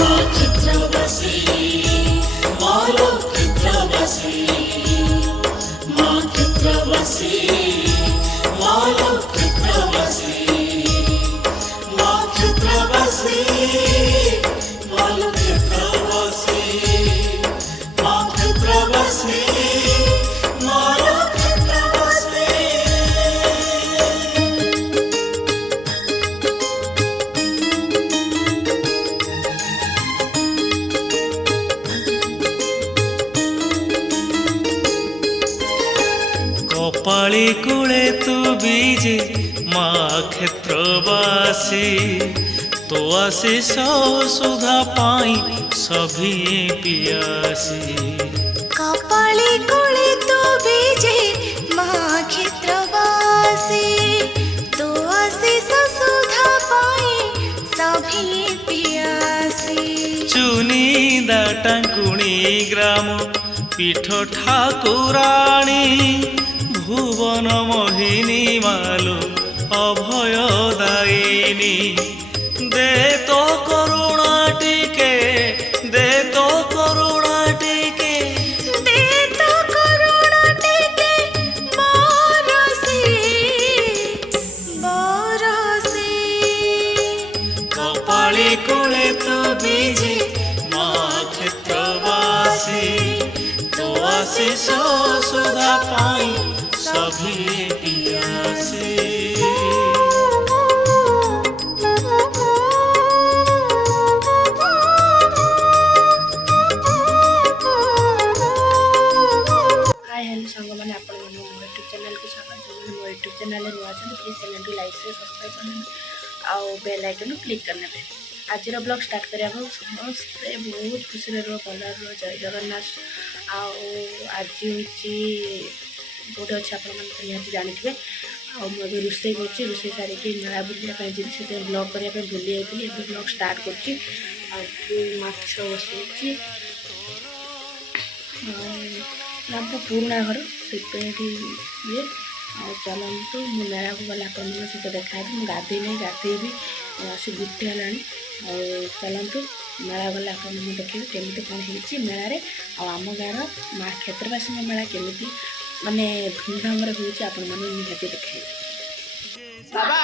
माँ चित्रवसी मालो चित्रवसी माँ चित्रवसी मालो चित्रवसी माँ चित्रवसी मालो चित्रवसी माँ चित्रवसी मालो चित्रवसी। कपाली कूले तू बीजे माँ क्षेत्रवासी तो आशीष सुधा पाई सभी पियासी। कपाली कुले तो बीजे माँ क्षेत्रवासी तो आशीष सुधा पाए सभी पियासी। चुनी दाटाकुणी ग्राम पीठ ठाकुराणी भुवन मोहिनी मालु अभयदायिनी दे तो करुणा टिके दे तो करुणा टिके दे तो करुणा टिके बरसी बरसी। कपाली कूले तो बीजे माँ क्षेत्रवासी तो आशीष सुधा पाई सभी पियासी। हाय हेलो सांग मैंने आपण मो यूट्यूब चैनल को स्वागत है। मो यूट्यूब चैनल नुआ प्लीज चैनल को लाइक से सब्सक्राइब करने आउ बेल आइकन क्लिक करने पे। आज ब्लॉग स्टार्ट करिया समस्ते बहुत खुशी रो कलर रो जय जगन्नाथ। आज गोटे अच्छे आपत जानी मुझे रोसे कर रोसे सारिकी मेला बुलाया जी से ब्लॉग करने भूली जाती ब्लॉग स्टार्ट कर बसई पुराणा घर से ये चलतु मु मेला को गला सहित देखा मुझे गाधे नहीं गाधेबी आसी गुटे है चलतु मेला गला देखिए केमी कौन हो मेलार आम गाँव माँ क्षेत्रवासी मेला केमी माने धूमधाम हो निहाती देखे। बाबा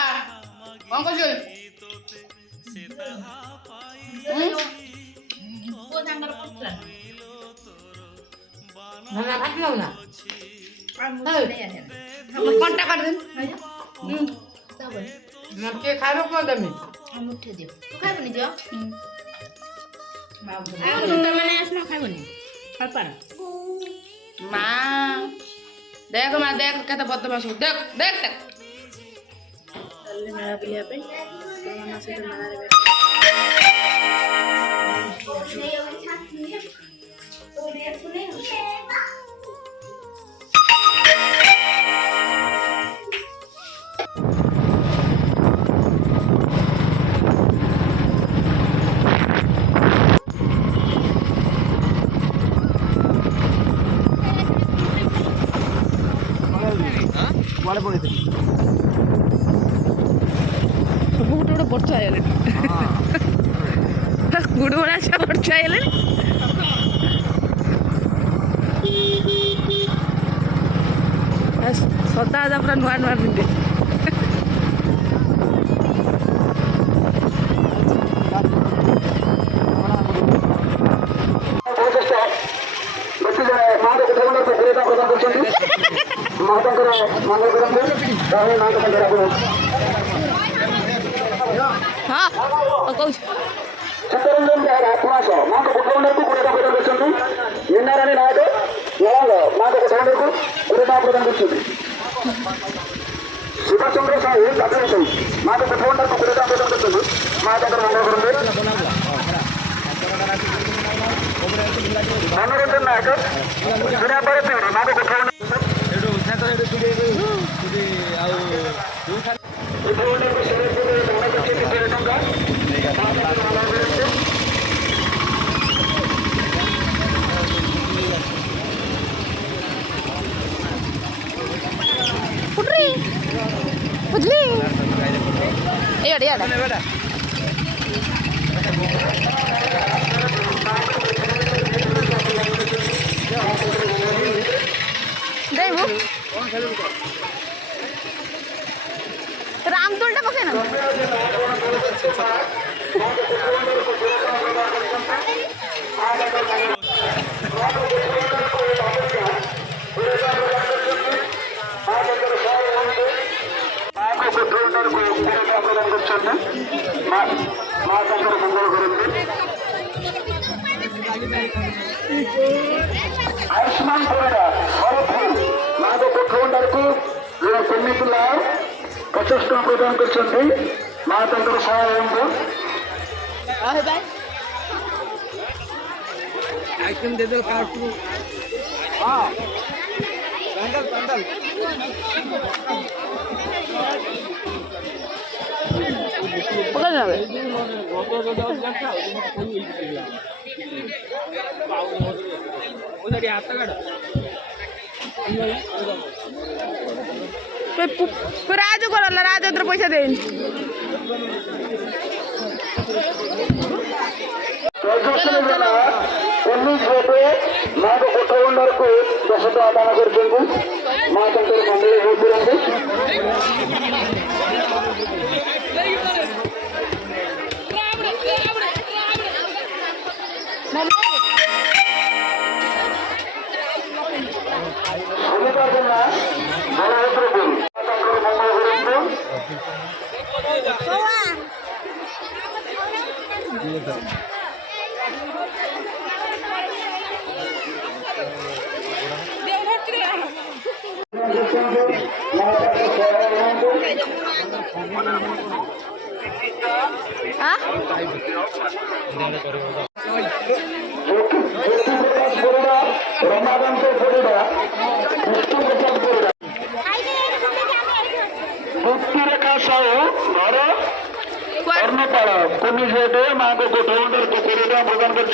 कौन कर कंटा कर दिन के खाइबो को दमी मुठे दियो खाइबनी जो माने आसना खाइबनी अल्पार माँ देख माँ देख केते बदमाश हो देख देख देख चलले मेला बुलिया पे से मेला वाले पड़े थे सब गोटे गोटे बच्चा है गुड़ बड़ा अच्छा बच्चा है सदा आजा पूरा नुआ नुआ पिंधे हाँ कौन चित्तरंजन बेहरा पुरास माँ को प्रधान को कुरेदा प्रदान करछन्ति निन्नारानी नायक नलांग माँ को प्रधान को कुरेदा प्रदान करछन्ति शिवचंद्र साहू दादा साहू माँ को प्रधान को कुरेदा प्रदान करछन्ति माँ का मंगल करंदे मनोरंजन नायक बिना पर पीड़ी माँ को प्रधान एडो उठातो एडो तुडे आउ प्रधान को शेयर को मंगल करछन्ति टंका बुझली দেবো রামদোলটা পকাই না आयुष्मान परिवार माँ को कन्या 50 टका प्रदान कर माँ सहाय आइटम दे दो कार्ड हाँ पैंडल पैंडल কোথায় যাবে রাজু করলা রাজু তোর পয়সা দেন माँ को कोठा को 10 टका दान कर माँ मंदिर रमाकांत परिडा कृष्णप्रसाद परिडा भक्तिरेखा साहू घर कर्णपाड़ कुनिजेटे माँ को गोठवंडर को परिडा प्रदान कर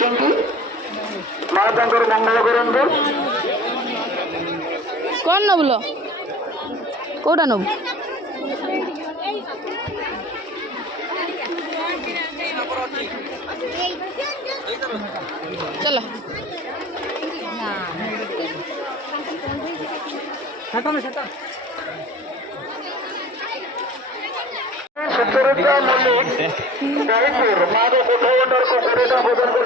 माँ मंगल करंतु কোন নবলো কোটা নব চলো सत्यरुद्रा मल्लिक गायकपुर माँ को गोठवंडर को परिडा प्रदान कर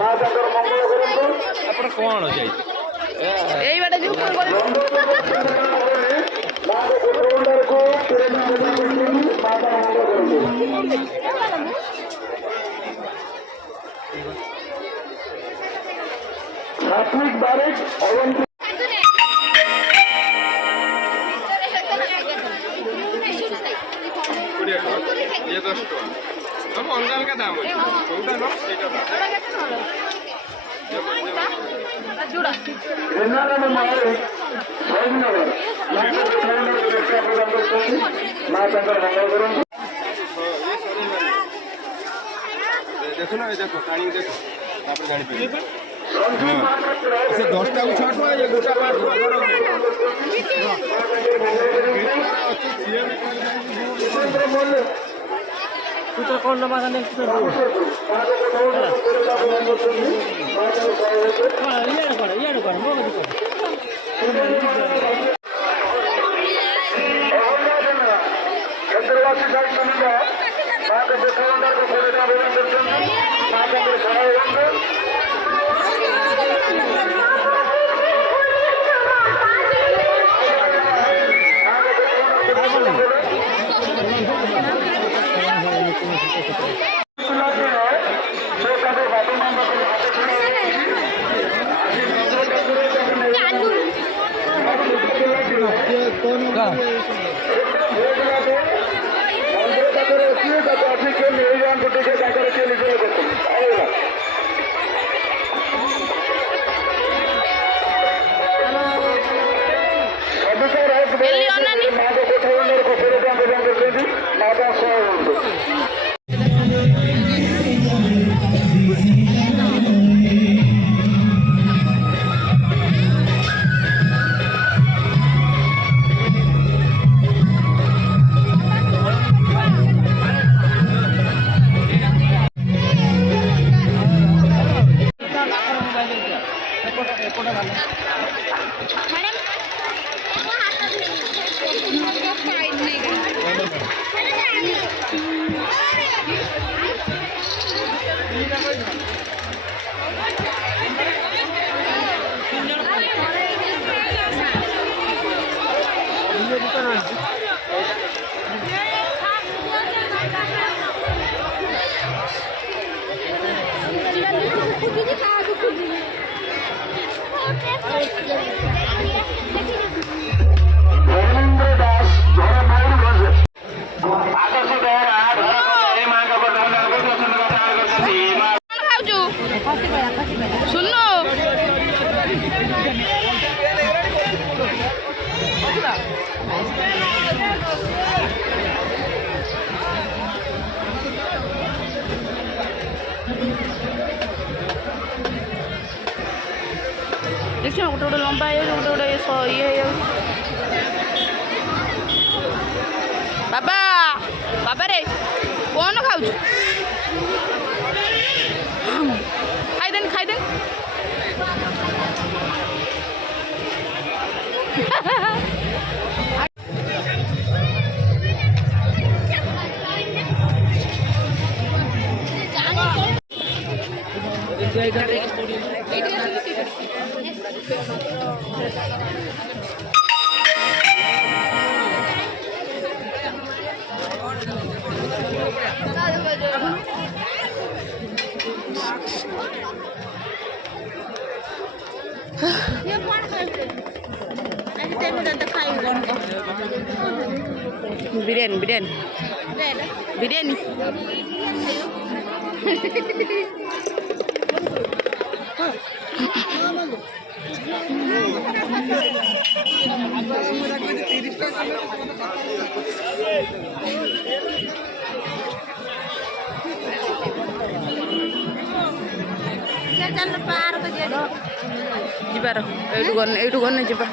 माँ मंगल करंतु ଆପଣ କ'ଣ ଯାଇଥିଲେ এই বাটা যে উপর করে माँ को गोठवंडर को परिडा प्रदान कर माँ मंगल करंतु सात्विक बारिक अवंती ये 10 ଟଙ୍କା हम ଅଲଗା ଅଲଗା ଦାମ ଅଛି କୋଉଟା ନ ସେଇଟା विज्ञान मारे नगर माँ को गोठवंडर को प्रदान कर माँ मंगल करंतु देखो ना देखो काणी देखो तापर गाड़ी पे से 10 टा को 6 टका ये गोटा 5 टका तू तो कौन नंबर है नेक्स्ट पे ये कर मो क्षेत्रवासी साइड सुविधा माँ को गोठवंडर को परिडा प्रदान कर माँ सहाय माँ को गोठवंडर को परिडा प्रदान कर माता सहाय ମାଙ୍କ କୋଠମଣ୍ଡଳକୁ ଦର୍ଶନ କରିଛନ୍ତି। କ'ଣ ଖାଉଛୁ ଶୁଣୁ ଦେଖିଛ ଗୋଟେ ଗୋଟେ ଲମ୍ବା ହେଇଯାଉଛି ଗୋଟେ ଗୋଟେ ଇଏ ହେଇଯାଉଛି ବାବା ବାବାରେ କ'ଣ ଖାଉଛୁ ଖାଇଦେନି ଖାଇଦେନି biryani biryani biryani ଯିବାର ଏଇଠୁ ଗନେ ଯିବା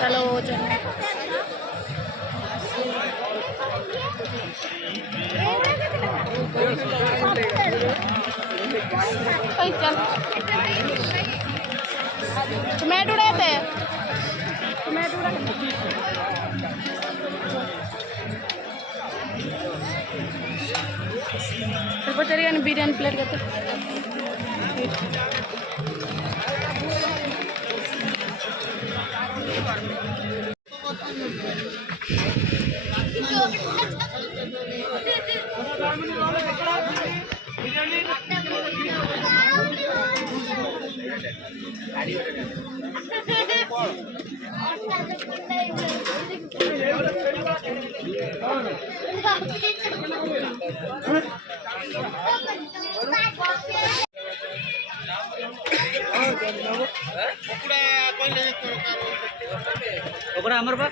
चलो चल टमाटो उड़ाते टमाटो उड़ा पचारिए बिरयानी प्लेट करते ओकरा हमर बा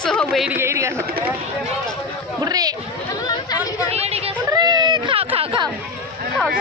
ଆସ ହବ ଏଇଠିକି ଆସ ବୁଡରେ ଖାଅ ଖାଅ ଖାଅ ଖାଅ